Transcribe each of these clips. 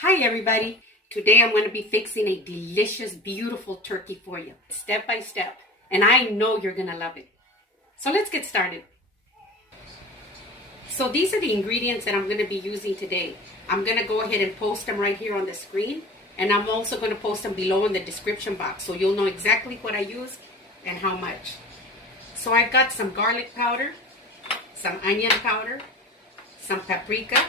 Hi everybody. Today I'm going to be fixing a delicious, beautiful turkey for you, step by step. And I know you're going to love it. So let's get started. So these are the ingredients that I'm going to be using today. I'm going to go ahead and post them right here on the screen. And I'm also going to post them below in the description box so you'll know exactly what I use and how much. So I've got some garlic powder, some onion powder, some paprika,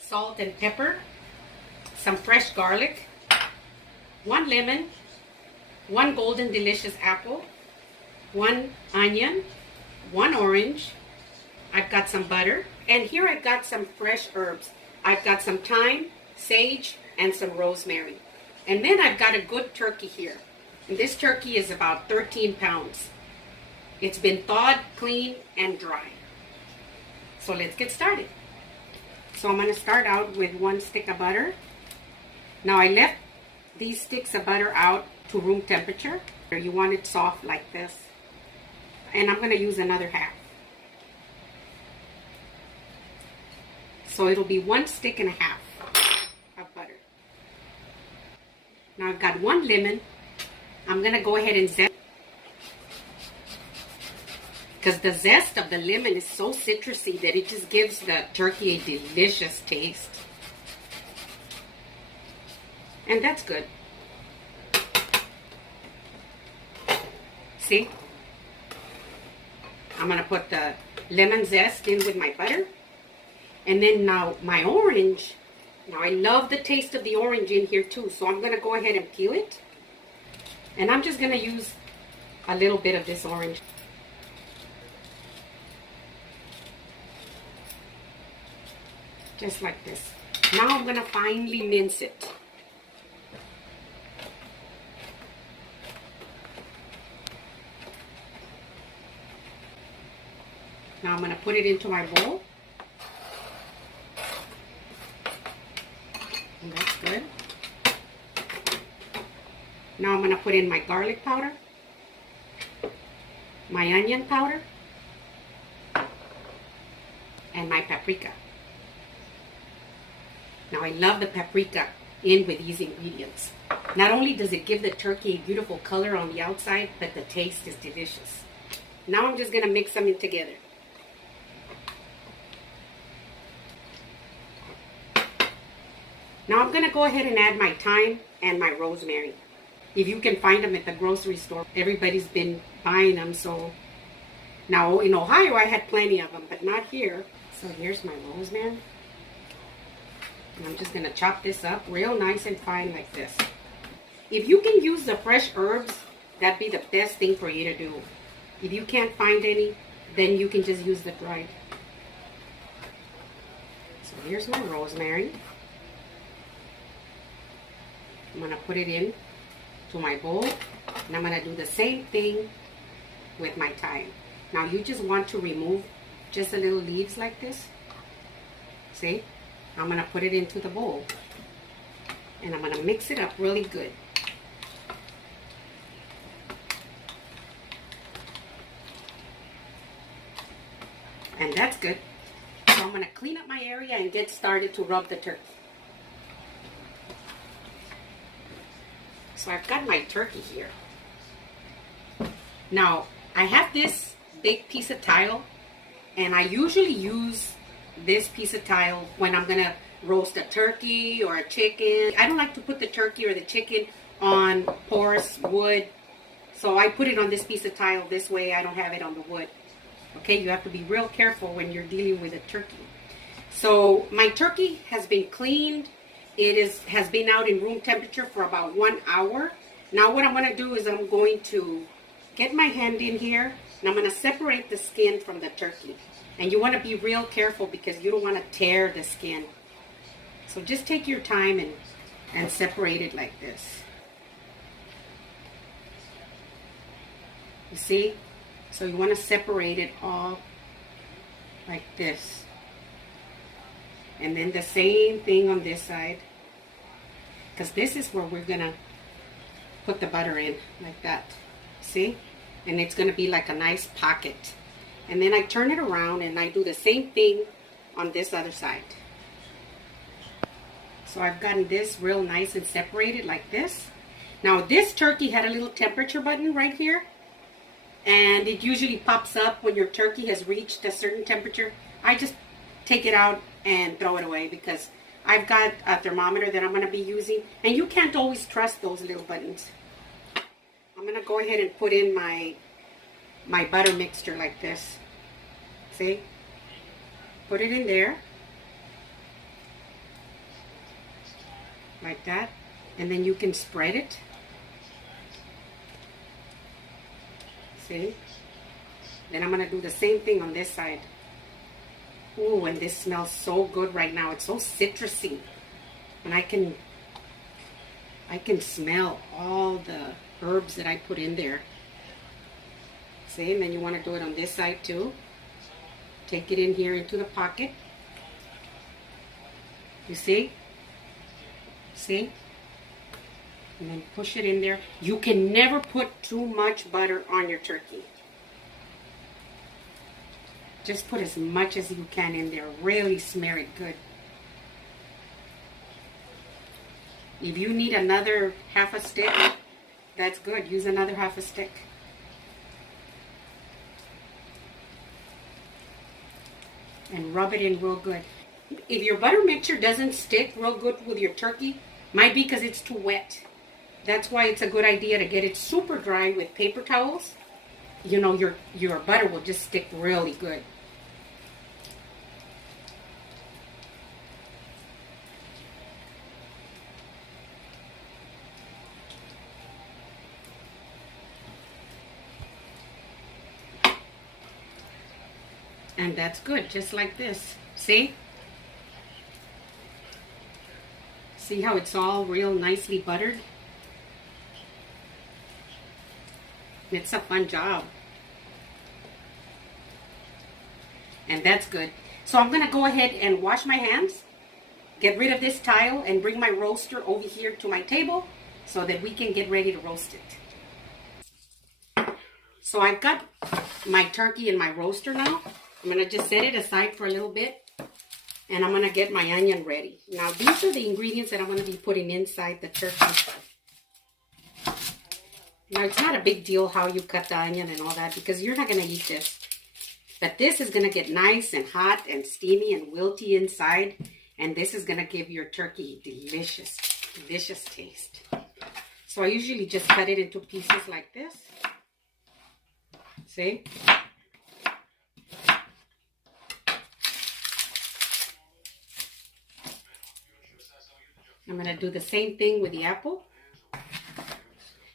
salt and pepper, some fresh garlic, 1 lemon, 1 golden delicious apple, 1 onion, 1 orange. I've got some butter, and here I've got some fresh herbs. I've got some thyme, sage, and some rosemary. And then I've got a good turkey here. And this turkey is about 13 pounds. It's been thawed, cleaned, and dry. So let's get started. So I'm going to start out with 1 stick of butter. Now I left these sticks of butter out to room temperature. You want it soft like this. And I'm going to use another half. So it'll be 1 stick and a half of butter. Now I've got 1 lemon. I'm going to go ahead and zest. Because the zest of the lemon is so citrusy that it just gives the turkey a delicious taste. And that's good. See? I'm going to put the lemon zest in with my butter. And then now my orange. Now I love the taste of the orange in here too. So I'm going to go ahead and peel it. And I'm just going to use a little bit of this orange. Just like this. Now I'm going to finely mince it. Now I'm going to put it into my bowl. And that's good. Now I'm going to put in my garlic powder, my onion powder, and my paprika. Now I love the paprika in with these ingredients. Not only does it give the turkey a beautiful color on the outside, but the taste is delicious. Now I'm just going to mix them in together. Now I'm going to go ahead and add my thyme and my rosemary. If you can find them at the grocery store, everybody's been buying them. So now in Ohio I had plenty of them, but not here. So here's my rosemary. And I'm just going to chop this up real nice and fine like this. If you can use the fresh herbs, that'd be the best thing for you to do. If you can't find any, then you can just use the dried. So here's my rosemary. I'm going to put it in to my bowl, and I'm going to do the same thing with my thyme. Now you just want to remove just the little leaves like this. See? I'm going to put it into the bowl, and I'm going to mix it up really good. And that's good. So I'm going to clean up my area and get started to rub the turkey. So I've got my turkey here. Now, I have this big piece of tile, and I usually use this piece of tile when I'm going to roast a turkey or a chicken. I don't like to put the turkey or the chicken on porous wood, so I put it on this piece of tile. This way I don't have it on the wood. Okay, you have to be real careful when you're dealing with a turkey. So my turkey has been cleaned. It has been out in room temperature for about 1 hour. Now what I'm going to do is I'm going to get my hand in here, and I'm going to separate the skin from the turkey. And you want to be real careful because you don't want to tear the skin. So just take your time and separate it like this. You see? So you want to separate it all like this. And then the same thing on this side. Because this is where we're going to put the butter in, like that. See? And it's going to be like a nice pocket. And then I turn it around and I do the same thing on this other side. So I've gotten this real nice and separated like this. Now this turkey had a little temperature button right here, and it usually pops up when your turkey has reached a certain temperature. I just take it out and throw it away because I've got a thermometer that I'm going to be using, and you can't always trust those little buttons. I'm going to go ahead and put in my butter mixture like this. See? Put it in there. Like that. And then you can spread it. See? Then I'm going to do the same thing on this side. Ooh, and this smells so good right now. It's so citrusy. And I can smell all the herbs that I put in there. See? And then you want to do it on this side too. Take it in here into the pocket. You see? See? And then push it in there. You can never put too much butter on your turkey. Just put as much as you can in there. Really smear it good. If you need another half a stick, that's good. Use another half a stick. And rub it in real good. If your butter mixture doesn't stick real good with your turkey, might be because it's too wet. That's why it's a good idea to get it super dry with paper towels. You know, your butter will just stick really good. And that's good, just like this. See? See how it's all real nicely buttered? It's a fun job. And that's good. So I'm going to go ahead and wash my hands, get rid of this tile, and bring my roaster over here to my table so that we can get ready to roast it. So I've got my turkey in my roaster now. I'm going to just set it aside for a little bit, and I'm going to get my onion ready. Now, these are the ingredients that I'm going to be putting inside the turkey. Now, it's not a big deal how you cut the onion and all that because you're not going to eat this. But this is going to get nice and hot and steamy and wilty inside, and this is going to give your turkey delicious, delicious taste. So I usually just cut it into pieces like this. See? I'm going to do the same thing with the apple.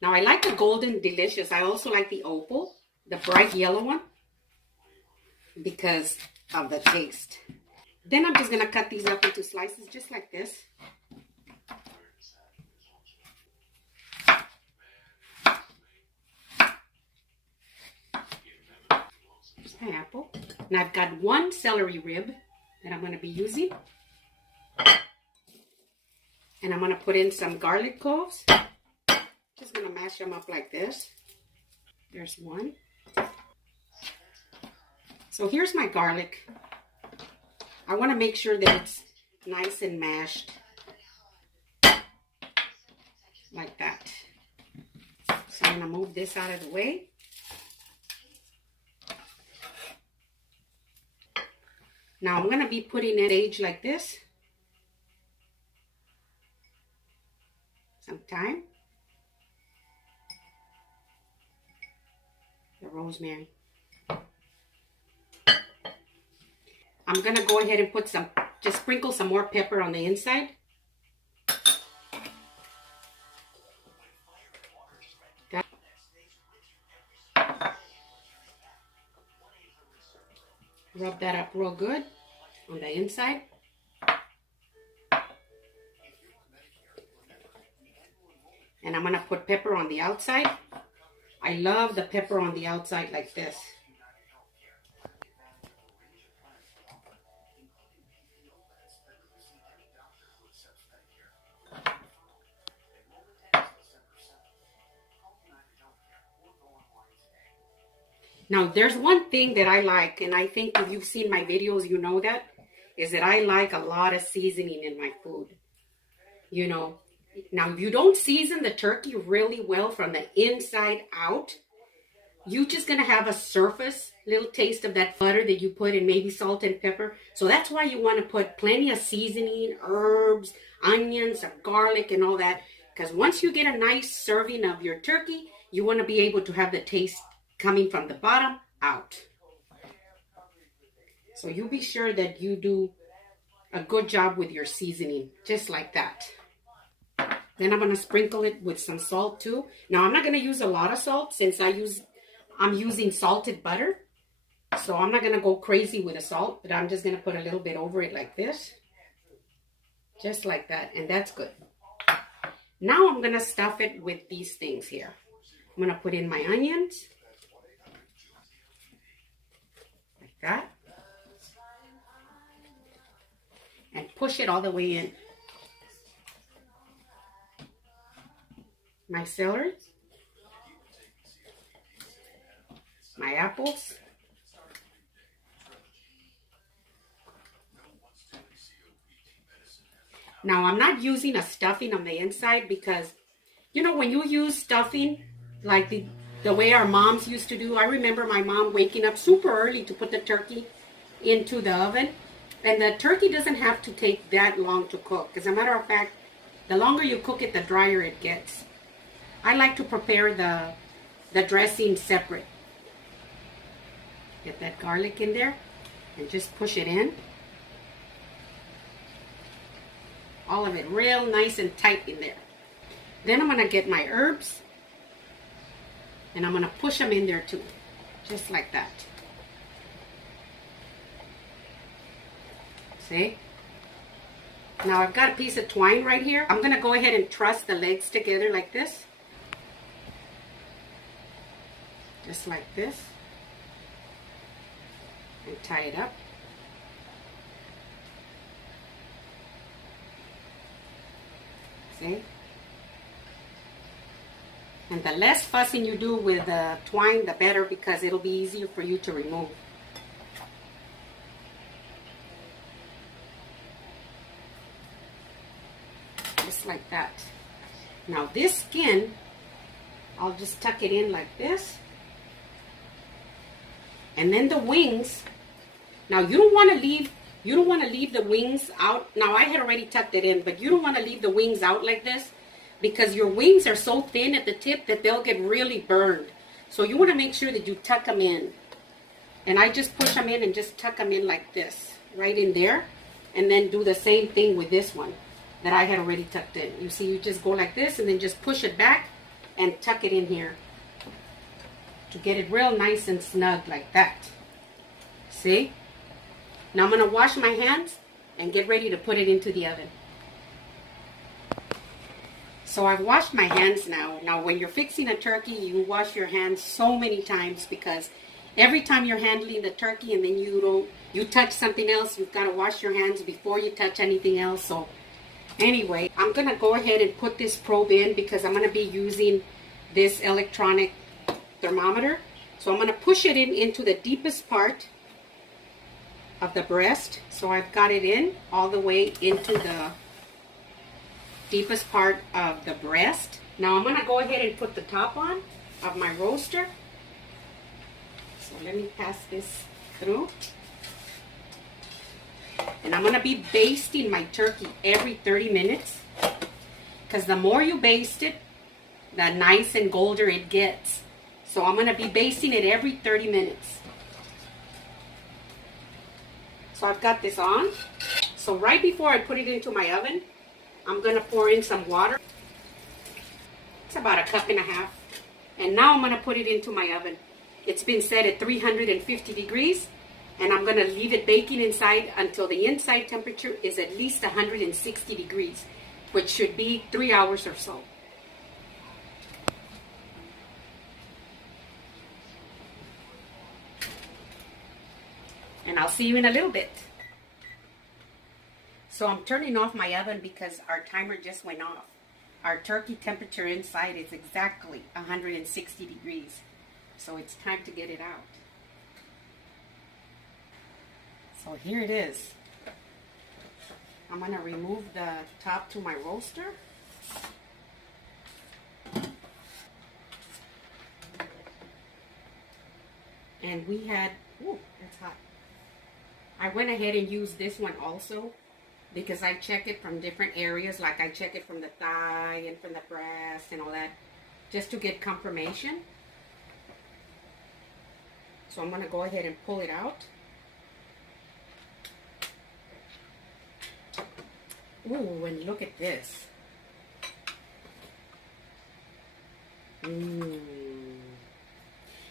Now, I like the golden delicious. I also like the opal, the bright yellow one, because of the taste. Then I'm just going to cut these up into slices just like this. Here's my apple. Now, I've got one celery rib that I'm going to be using. And I'm going to put in some garlic cloves. Just going to mash them up like this. There's one. So here's my garlic. I want to make sure that it's nice and mashed. Like that. So I'm going to move this out of the way. Now I'm going to be putting in sage like this. Some thyme. The rosemary. I'm going to go ahead and put just sprinkle some more pepper on the inside. Rub that up real good on the inside. And I'm going to put pepper on the outside. I love the pepper on the outside like this. Now, there's one thing that I like, and I think if you've seen my videos, you know that, is that I like a lot of seasoning in my food. you know. Now, if you don't season the turkey really well from the inside out, you're just going to have a surface little taste of that butter that you put in, maybe salt and pepper. So that's why you want to put plenty of seasoning, herbs, onions, garlic, and all that. Because once you get a nice serving of your turkey, you want to be able to have the taste coming from the bottom out. So you be sure that you do a good job with your seasoning, just like that. Then I'm going to sprinkle it with some salt too. Now I'm not going to use a lot of salt since I'm using salted butter. So I'm not going to go crazy with the salt, but I'm just going to put a little bit over it like this. Just like that, and that's good. Now I'm going to stuff it with these things here. I'm going to put in my onions. Like that. And push it all the way in. My celery. My apples. Now I'm not using a stuffing on the inside because, you know, when you use stuffing like the way our moms used to do, I remember my mom waking up super early to put the turkey into the oven. And the turkey doesn't have to take that long to cook. As a matter of fact, the longer you cook it, the drier it gets. I like to prepare the dressing separate. Get that garlic in there and just push it in. All of it real nice and tight in there. Then I'm going to get my herbs and I'm going to push them in there too. Just like that. See? Now I've got a piece of twine right here. I'm going to go ahead and truss the legs together like this. Just like this. And tie it up. See? And the less fussing you do with the twine, the better, because it'll be easier for you to remove. Just like that. Now this skin, I'll just tuck it in like this. And then the wings. Now you don't want to leave the wings out. Now I had already tucked it in, but you don't want to leave the wings out like this because your wings are so thin at the tip that they'll get really burned. So you want to make sure that you tuck them in. And I just push them in and just tuck them in like this, right in there. And then do the same thing with this one that I had already tucked in. You see, you just go like this and then just push it back and tuck it in here to get it real nice and snug like that. See? Now I'm going to wash my hands and get ready to put it into the oven. So I've washed my hands now. Now when you're fixing a turkey, you wash your hands so many times because every time you're handling the turkey and then you touch something else, you've got to wash your hands before you touch anything else. So anyway, I'm going to go ahead and put this probe in because I'm going to be using this electronic thermometer. So I'm going to push it into the deepest part of the breast. So I've got it in all the way into the deepest part of the breast. Now I'm going to go ahead and put the top on of my roaster. So let me pass this through. And I'm going to be basting my turkey every 30 minutes because the more you baste it, the nice and golder it gets. So I'm going to be basting it every 30 minutes. So I've got this on. So right before I put it into my oven, I'm going to pour in some water. It's about 1.5 cups. And now I'm going to put it into my oven. It's been set at 350 degrees. And I'm going to leave it baking inside until the inside temperature is at least 160 degrees, which should be 3 hours or so. And I'll see you in a little bit. So I'm turning off my oven because our timer just went off. Our turkey temperature inside is exactly 160 degrees. So it's time to get it out. So here it is. I'm gonna remove the top to my roaster. And we had, ooh, that's hot. I went ahead and used this one also because I check it from different areas. Like I check it from the thigh and from the breast and all that, just to get confirmation. So I'm gonna go ahead and pull it out. Ooh, and look at this.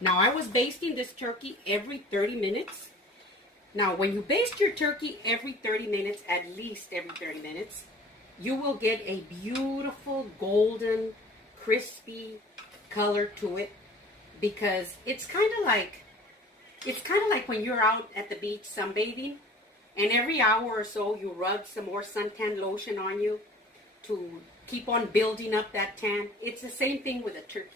Now I was basting this turkey every 30 minutes. Now when you baste your turkey every 30 minutes, at least every 30 minutes, you will get a beautiful golden, crispy color to it, because it's kind of like when you're out at the beach sunbathing, and every hour or so you rub some more suntan lotion on you to keep on building up that tan. It's the same thing with a turkey.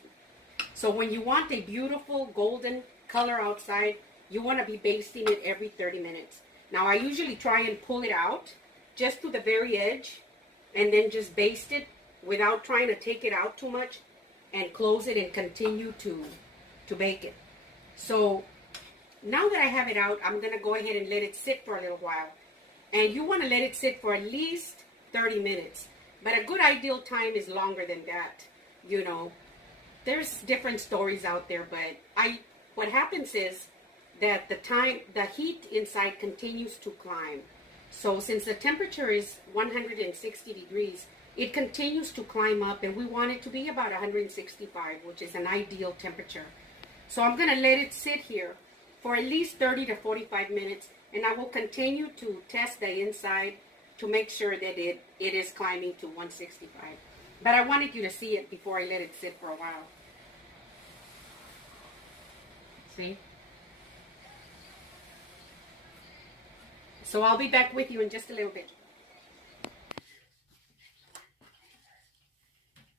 So when you want a beautiful golden color outside, you want to be basting it every 30 minutes. Now I usually try and pull it out just to the very edge and then just baste it without trying to take it out too much, and close it and continue to bake it. So now that I have it out, I'm going to go ahead and let it sit for a little while. And you want to let it sit for at least 30 minutes. But a good ideal time is longer than that. You know, there's different stories out there, but what happens is that the heat inside continues to climb. So since the temperature is 160 degrees, it continues to climb up, and we want it to be about 165, which is an ideal temperature. So I'm going to let it sit here for at least 30 to 45 minutes, and I will continue to test the inside to make sure that it is climbing to 165. But I wanted you to see it before I let it sit for a while. See? So I'll be back with you in just a little bit.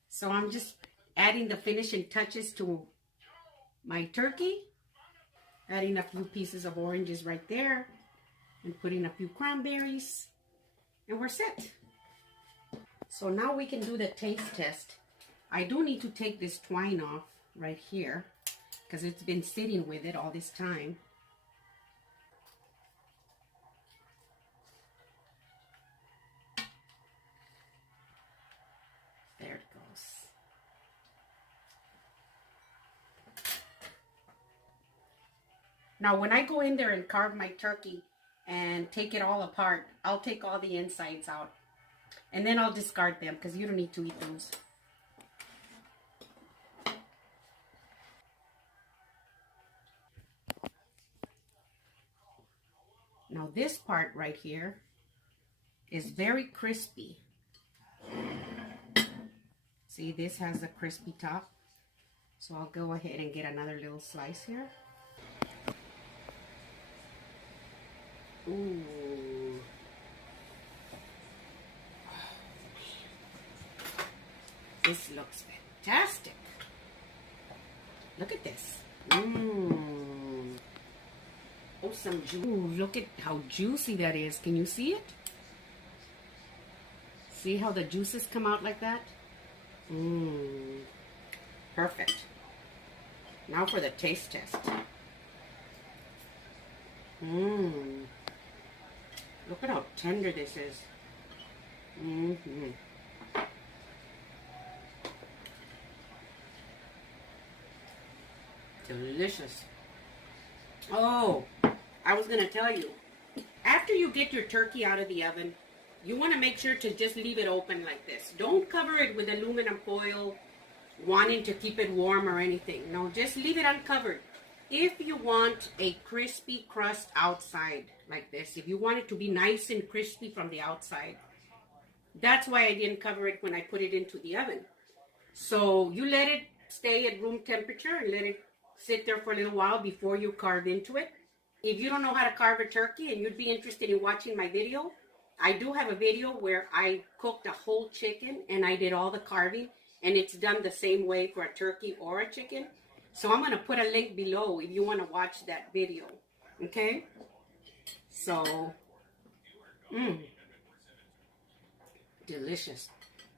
So I'm just adding the finishing touches to my turkey. Adding a few pieces of oranges right there. And putting a few cranberries. And we're set. So now we can do the taste test. I do need to take this twine off right here, because it's been sitting with it all this time. There it goes. Now when I go in there and carve my turkey and take it all apart, I'll take all the insides out. And then I'll discard them because you don't need to eat those. Now this part right here is very crispy. See, this has a crispy top. So I'll go ahead and get another little slice here. Ooh. This looks fantastic. Look at this. Mmm. Oh, some juice. Look at how juicy that is. Can you see it? See how the juices come out like that? Mmm. Perfect. Now for the taste test. Mmm. Look at how tender this is. Mm-hmm. Delicious. Oh, I was going to tell you. After you get your turkey out of the oven, you want to make sure to just leave it open like this. Don't cover it with aluminum foil, wanting to keep it warm or anything. No, just leave it uncovered. If you want a crispy crust outside like this, if you want it to be nice and crispy from the outside, that's why I didn't cover it when I put it into the oven. So you let it stay at room temperature and let it sit there for a little while before you carve into it. If you don't know how to carve a turkey and you'd be interested in watching my video, I do have a video where I cooked a whole chicken and I did all the carving, and it's done the same way for a turkey or a chicken. So I'm going to put a link below if you want to watch that video. Okay? So, delicious.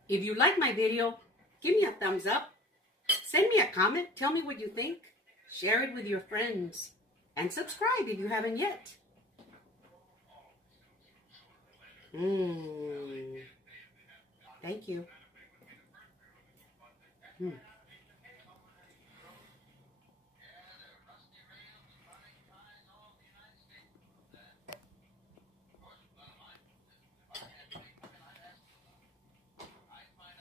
If you like my video, give me a thumbs up. Send me a comment. Tell me what you think. Share it with your friends. And subscribe if you haven't yet. Thank you.